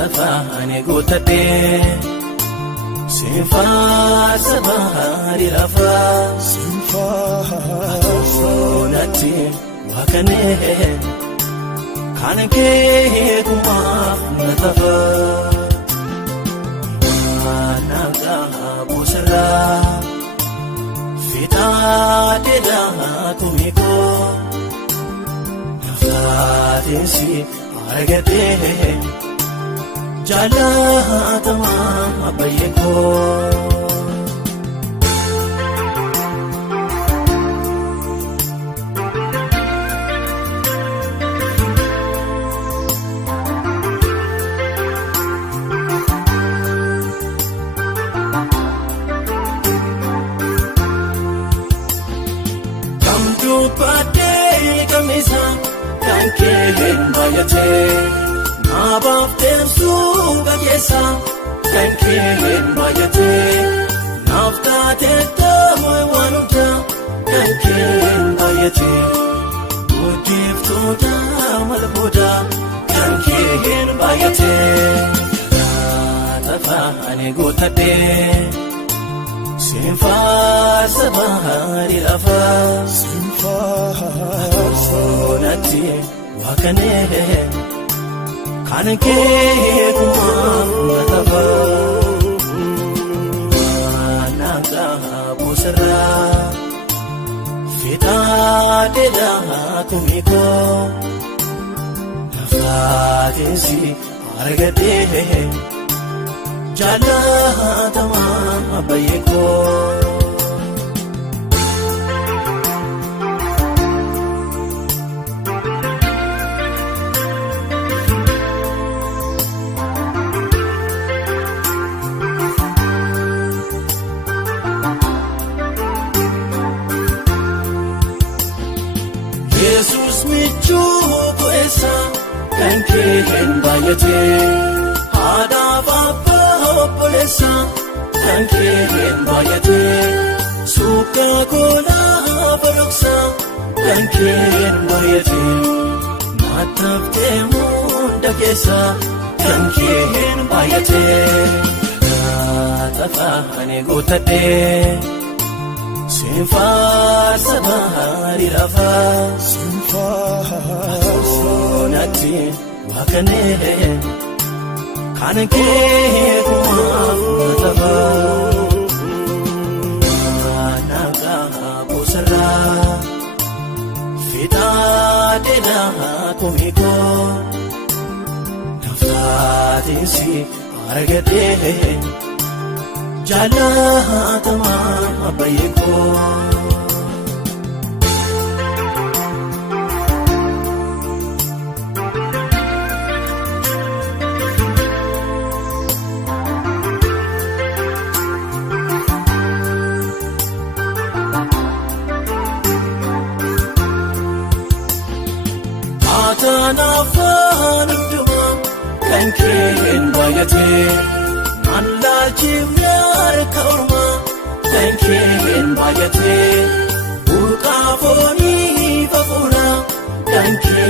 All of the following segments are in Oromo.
Safani gutade Sinfaarsa bahari lafa Sinfaarsa wakane Kanke kumaaf natafa Naga busara Fita deda kumiko Nafatinsi argate Jalatama abayeko Kamtu pade kamisa kanke bayate Above them suga yesa Kanke bayate Nafta teta moy wanuta Kanke bayate Udif toda malhuda Kanke bayate Tafani gutade Sinfaarsa bahari lafa Sinfaarsa wakane Kanke kumaaf natafa Naga busara Fita deda kumiko Nafatinsi argate Jalatama abayeko Jesus michu kuesa kanke bayate Hada papa polesa kanke bayate Suka kola baroksa kanke bayate Matap temunda kesa kanke bayate Tafani gutade Sinfaarsa bahari lafa Sinfaarsa wakane Kanke kumaaf natafa Naga busara Fita deda kumiko Nafatinsi argate Jalatama abayeko Atana fanunduma kanke bayate Allah jimyar kauma kanke bayate Buka foni fafuna kanke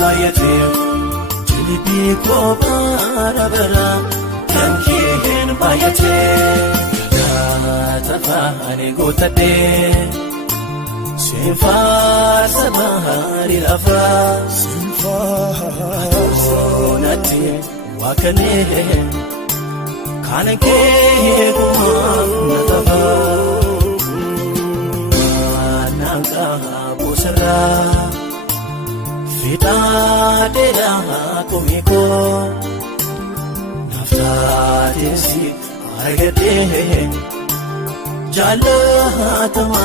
bayate Jilibi ko barabara kanke bayate Tafani gutade Sinfaarsa bahari lafa Sinfaarsa wakane Kanke kumaaf natafa Naga busara Fita deda kumiko Naftatinsi argate Jalatama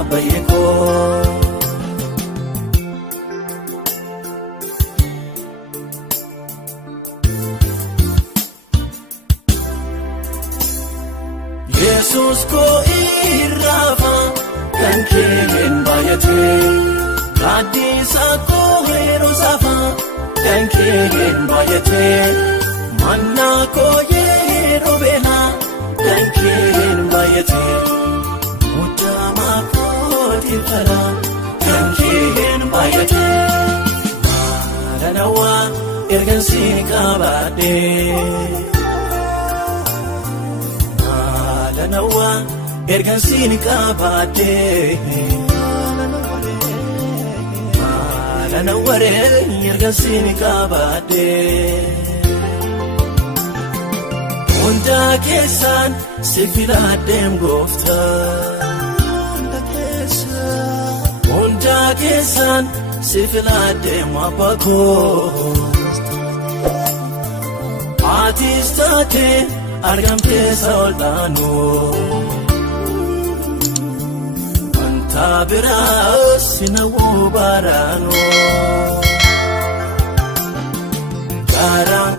abayeko Jesus ko irafa kanke bayate Kadisa ko herosafa kanke bayate Manna ko yerobela kanke bayate Mutama ko tifara kanke bayate Maranawa ergan siin qabaadhe Malanawa ergan siin qabaadhe Malanawa ergan siin qabaadhe Hunda keessaan si filadheem gooftaa Hunda keessaan si filadheem abbaa koo Aatis taatee argamtee saawwadhaanoo Wanta biraas hin hawwuu baaraanoo Garaan